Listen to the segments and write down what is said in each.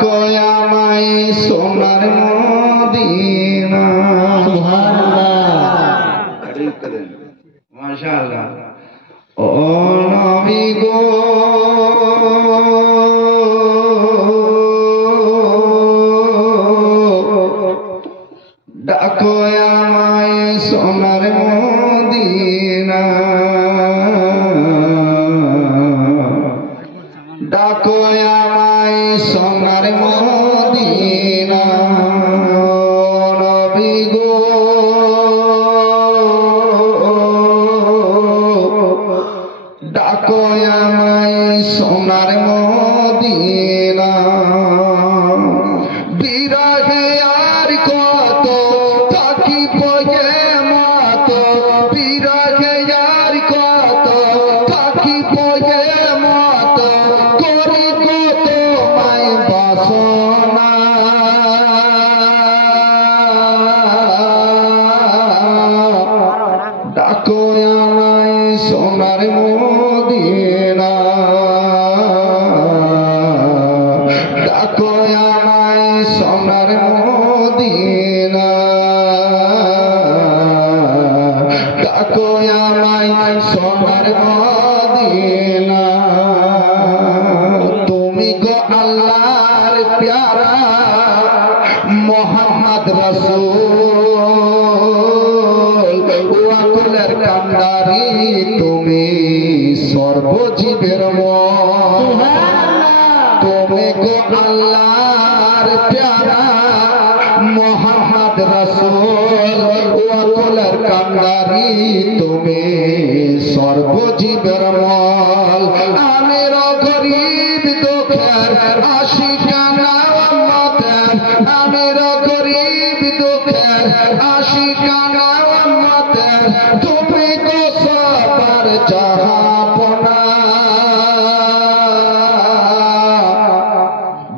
কয়ামাই সোনার মদিনা মাশাআল্লাহ। ও নবী গো ডাকো আমায় সোনার মদিনা, ডাকো আমায় সোনার মদিনা। নবী গো ডাকো আমায় সোনার মদিনা। বিরহে আর কত থাকিব গে মত, বিরহে আর কত থাকিব গে মত, করিব তোমায় বাসনা। ডাকো আমায় সোনার মদিনা, ডাকো আমায় সোনার মদিনা, ডাকো আমায় সোনার মদিনা। তুমি গো আল্লাহর প্যারা মোহাম্মদ রাসূল, ওয়াকুলের কান্ডারি তুমি সর্বজীবের মন। তুমি গো আল্লাহর প্যারা মোহাম্মদ রাসূল, ওয়াকুলের কান্ডারি তুমি সর্বজীবের মল। আমির গরিব দুঃখের আশিকানা উম্মতের, আমির গরিব দুঃখের আশিকানা উম্মতের, তুমি গো সবার জাহাপনা।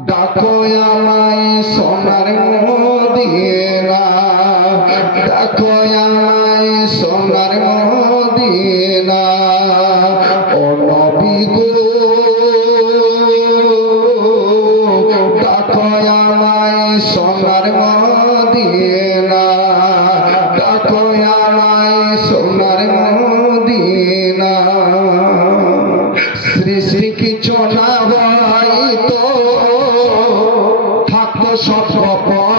ডাকো আমায় সোনার মদিনা, ডাকো আমায় সোনার মদিনা। ও নবী গো ডাকো আমায় সোনার মদিনা, ডাকো আমায় সোনার মদিনা। সৃষ্টি কিছু না হয়তো থাকতো সব গোপন,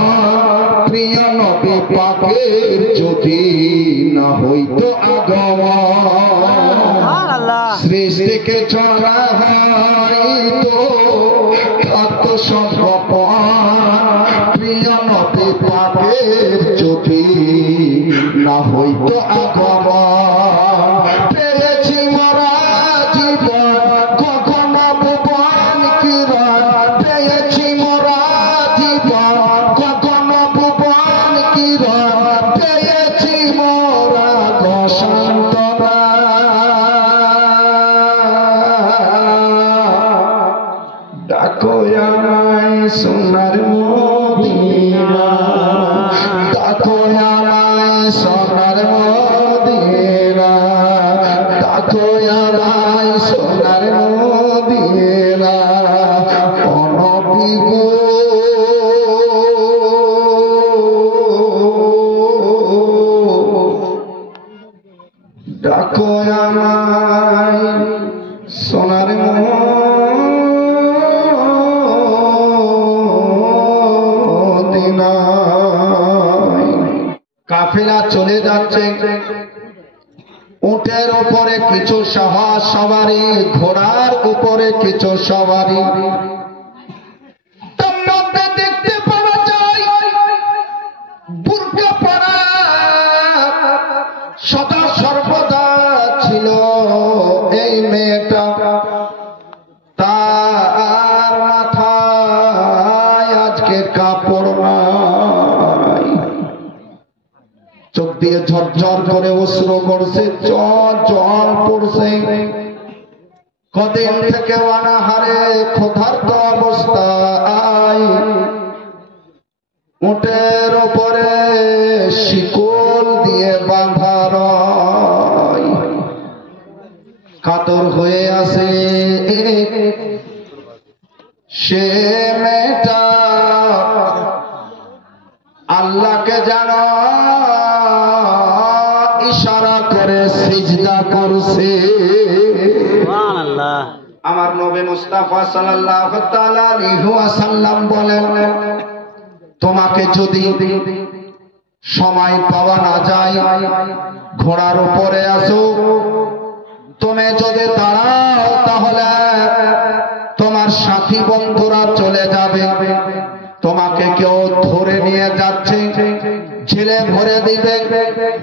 প্রিয় নবী পাকের যদি না হইতো আগমন। সৃষ্টিকে চলা হয়তো থাকতো সব গোপন, প্রিয় নবী পাকের যদি না হইতো আগমন। পেয়েছি মরা জীবন কখনো ভুবন কিরণ, পেয়েছি মরা জীবন কখনো ভুবন কিরণ, পেয়েছি মোরা গসান্তনা। ডাকো আমায় সোনার মদিনা, ডাকো আমায় সোনার মদিনা, ডাকো আমায় সোনার মদিনা। ও নবী গো ডাকো আমায় সোনার মদিনা। কাফেলা চলে যাচ্ছে, উটের উপরে কিছু সওয়ারি, ঘোড়ার উপরে কিছু সওয়ারি। তার মধ্যে দেখতে পাওয়া যায় বুরকা পরা সদা সর্বদা ছিল এই মেয়েটা। তার মাথায় আজকে কাপড় নাই, চোখ দিয়ে ঝরঝর করে অশ্রু পড়ছে, জল পড়ছে। কদিন থেকে অনাহারে ক্ষুধার্ত অবস্থায়, উটের উপরে শিকল দিয়ে বাঁধা রয়, কাতর হয়ে আসে। সে মেয়েটা আল্লাহকে জানো ইশারা করে সিজদা করছে। সুবহানাল্লাহ। আমার নবী মুস্তাফা সাল্লাল্লাহু তাআলা আলাইহি ওয়াসাল্লাম বলেন, তোমাকে যদি সময় পাওয়া না যায়, ঘোড়ার উপরে আসো, তুমি যদি দাঁড়াও তাহলে তোমার সাথী বন্ধুরা চলে যাবে, তোমাকে কেউ ধরে নিয়ে যাচ্ছে, ছেলে ভরে দিবে,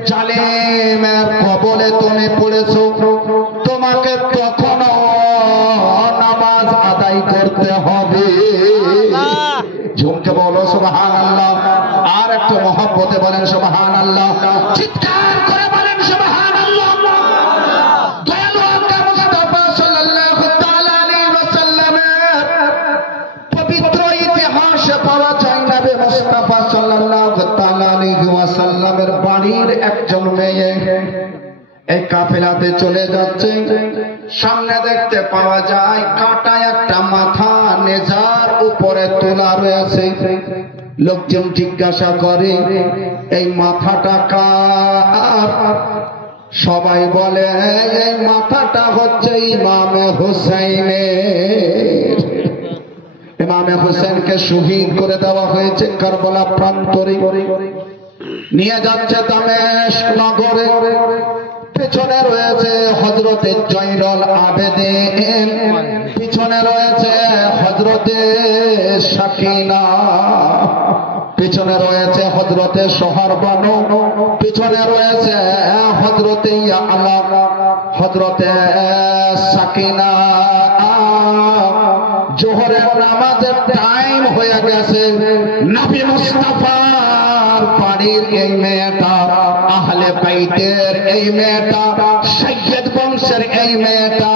জালিমের কবলে তুমি পড়েছো, তোমাকে তখনও নামাজ আদায় করতে হবে। ঝুমকে বলো সুবহানাল্লাহ। আর একটু মহব্বতে বলেন সুবহানাল্লাহ, চিৎকার করে বলেন সুবহানাল্লাহ। দয়ালু আল্লাহ মুস্তাফা সাল্লাল্লাহু তাআলা আলাইহি ওয়াসাল্লামের পবিত্র ইতিহাসে পাওয়া যায় নবী মুস্তাফা সাল্লাল্লাহু তাআলা আলাইহি ওয়াসাল্লামের বাড়ির একজন মেয়ে এই কাফেলাতে চলে যাচ্ছে, সামনে দেখতে পাওয়া যায় কাটা একটা মাথা নেজার উপরে তোলা রয়েছে। লোকজন জিজ্ঞাসা করে এই মাথাটা কার? সবাই বলে এই মাথাটা হচ্ছে ইমামে হুসাইনের। ইমামে হুসাইনকে শহীদ করে দেওয়া হয়েছে কারবালা প্রান্তরে। নিয়ে যাচ্ছে দামেস্ক নগরে। পিছনে রয়েছে হযরতে জয়নুল আবেদিন, পিছনে রয়েছে হযরতে সাকিনা, পিছনে রয়েছে হযরতে সোহরবানু, পিছনে রয়েছে হযরতে আলা, হযরতে সাকিনা। জোহরের নামাজের টাইম হয়ে গেছে। নবী মুস্তাফার বাড়ির এই মেয়েটা, আহলে বাইতের এই মেয়েটা, সৈয়দ বংশের এই মেয়েটা,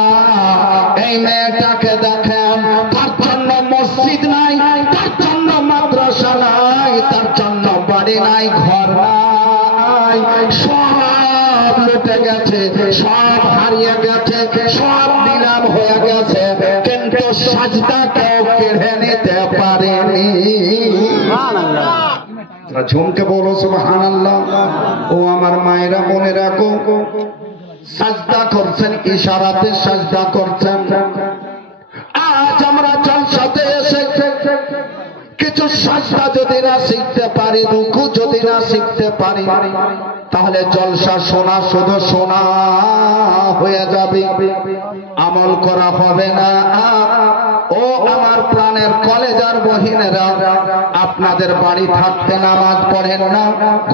এই মেয়েটাকে দেখেন, তার জন্য মসজিদ নাই, তার জন্য মাদ্রাসা নাই, তার জন্য বাড়ি নাই, ঘর নাই, সব লুটে গেছে, সব হারিয়ে গেছে, সব নিলাম হয়ে গেছে, কিন্তু সাজদা কেউ কেড়ে নিতে পারেনি। ঝুমকে বলো সুবহানাল্লাহ। ও আমার মায়েরা মনে রাখো, সাজদা করছেন, ইশারাতে সাজদা করছেন। আজ আমরা জলসাতে এসে কিছু সাজদা যদি না শিখতে পারি, রুকু যদি না শিখতে পারি, তাহলে জলসা শোনা শুধু শোনা হয়ে যাবে, আমল করা হবে না। ও আমার প্রাণের কলেজার বহিনেরা, আপনাদের বাড়ি থাকতে নামাজ পড়েন না,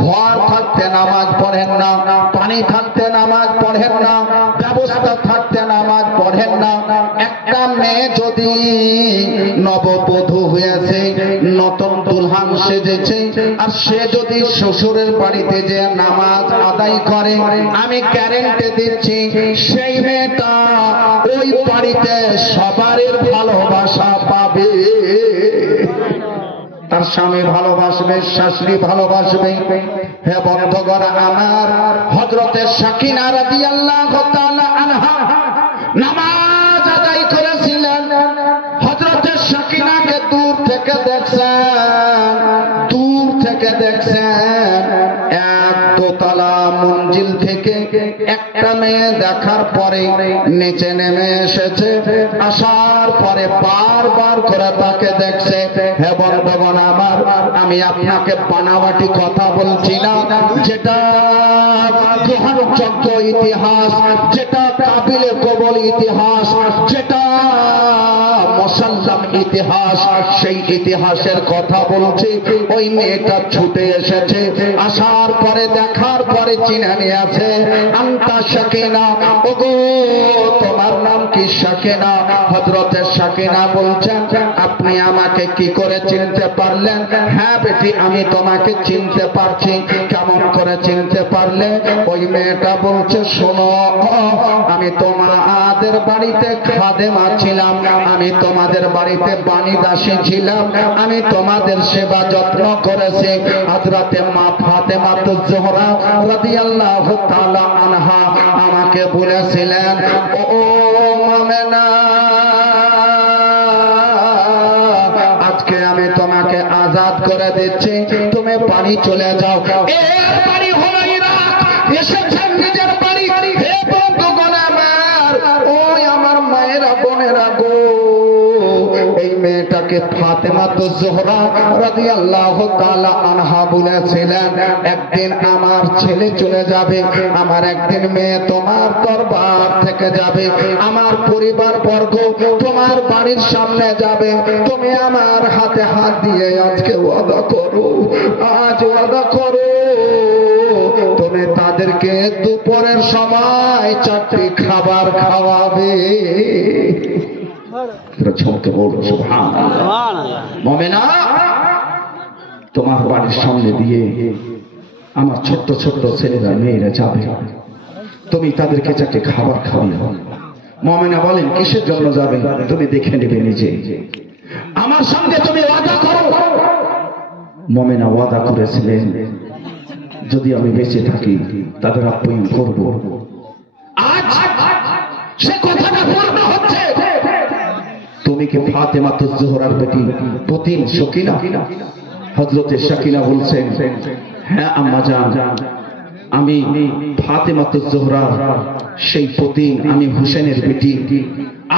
ঘর থাকতে নামাজ পড়েন না, পানি থাকতে নামাজ পড়েন না, ব্যবস্থা থাকতে নামাজ পড়েন না। একটা মেয়ে যদি নববধূ হয়েছে, নতুন দুলহান সেজেছে, আর সে যদি শ্বশুরের বাড়িতে যে নামাজ আদায় করে, আমি গ্যারেন্টি দিচ্ছি সেই মেয়েটা ওই বাড়িতে সবারই ভালোবাসা পাবে। তার স্বামী ভালোবাসবে, শাশুড়ি ভালোবাসবে। হে বন্ধুগণ আমার, হযরতে সাকিনা রাদিয়াল্লাহু তাআলা আনহা নামাজ আদায় করেছিলেন। হযরতে সাকিনাকে দূর থেকে দেখছেন, দূর থেকে দেখছেন, এক দোতলা মঞ্জিল থেকে একটা মেয়ে দেখার পরে নিচে নেমে এসেছে। আসার পরে বারবার করে তাকে দেখছে। হে বন্ধুগণ আমার, আমি আপনাকে বানাওয়াটি কথা বলছি না, যেটা গ্রহণযোগ্য ইতিহাস, যেটা কাবিলে কবুল ইতিহাস, যেটা মুসাল্লাম ইতিহাস, সেই ইতিহাসের কথা বলছি। ওই মেয়েটা ছুটে এসেছে, আসার পরে দেখার পরে চিনে নিয়েছে, আন্তা সাকিনা, ওগো তোমার নাম কি সাকিনা? হযরতে সাকিনা বলছেন, আপনি আমাকে কি করে চিনতে পারলেন? হ্যাঁ বেটি, আমি তোমাকে চিনতে পারছি। কেমন করে চিনতে পারলে? ওই মেয়েটা বলছে, শোনো, আমি তোমাদের বাড়িতে খাদেমা ছিলাম, আমি তোমাদের বাড়িতে বাণী দাসী ছিলাম, আমি তোমাদের সেবা যত্ন করেছি। হযরতে মা ফাতেমাতুজ জোহরা রাদিয়াল্লাহু তাআলা আনহা আমাকে বলেছিলেন, ও মুমিনা, আজ আজাদ করে দিচ্ছি, তুমি বাড়ি চলে যাও। এর বাড়ি হলো ইরাক, এসেছেন নিজের বাড়ি। হে বন্ধুগণ আমার, ওই আমার মায়েরা বোনেরা গো, এই মেয়েটাকে ফাতেমা তো জোহরা রাদিয়াল্লাহু তাআলা আনহা বলেছিলেন, একদিন আমার ছেলে চলে যাবে, আমার একদিন মেয়ে তোমার দরবার থেকে যাবে, আমার পরিবার বর্গ তোমার বাড়ির সামনে যাবে, তুমি আমার হাতে হাত দিয়ে আজকে ওয়াদা করো, আজ ওয়াদা করো, তুমি তাদেরকে দুপুরের সময় 4টি খাবার খাওয়াবে। মুমিনা, তোমার বাড়ির সামনে দিয়ে আমার ছোট্ট ছোট্ট ছেলেরা মেয়েরা যাবে, তুমি তাদেরকে 4টি খাবার খাওয়াবে। মুমিনা বলেন, কিসের জন্য যাবে? তুমি দেখে নেবে নিজে, আমার সঙ্গে তুমি ওয়াদা করো। মুমিনা ওয়াদা করেছিলেন, যদি আমি বেঁচে থাকি তাদের আপ্যায়ন করব। আজ সে কথাটা পূর্ণ হচ্ছে। তুমি কি ফাতেমা তো জোহরার বেটি পতিন সকিনা? হযরতে সাকিনা বলছেন, হ্যাঁ আম্মা জান, আমি ফাতেমা তো জোহরা সেই পতিন, আমি হোসেনের বেটি,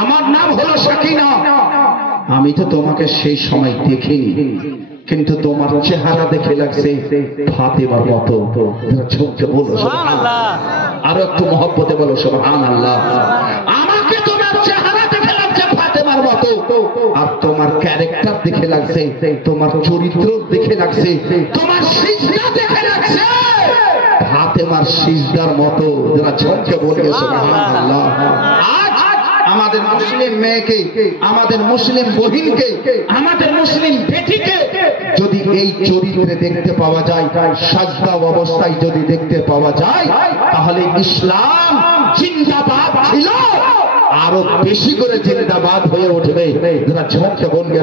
আমার নাম হলো সাকিনা। আমি তো তোমাকে সেই সময় দেখিনি, কিন্তু তোমার চেহারা দেখে লাগছে ফাতেমার মতো। ছোট্ট বলো সুবহানাল্লাহ, আরো একটু মহব্বতে বলো সুবহানাল্লাহ। আমাকে তোমার চেহারা দেখে লাগছে ফাতেমার মতো, আর তোমার ক্যারেক্টার দেখে লাগছে, তোমার চরিত্র দেখে লাগছে, তোমার সিজদা দেখে লাগছে ফাতেমার সিজদার মতো। যারা ছোট্ট বলে সুবহানাল্লাহ। আজ আমাদের মুসলিম মেয়েকে, আমাদের মুসলিম বহিনকে, আমাদের মুসলিম বেটিকে যদি এই চরিত্রে দেখতে পাওয়া যায়, সাজদা অবস্থায় যদি দেখতে পাওয়া যায়, তাহলে ইসলাম জিন্দাবাদ ছিল, আরো বেশি করে জিন্দাবাদ হয়ে উঠবে। যারা ছোট্ট বলে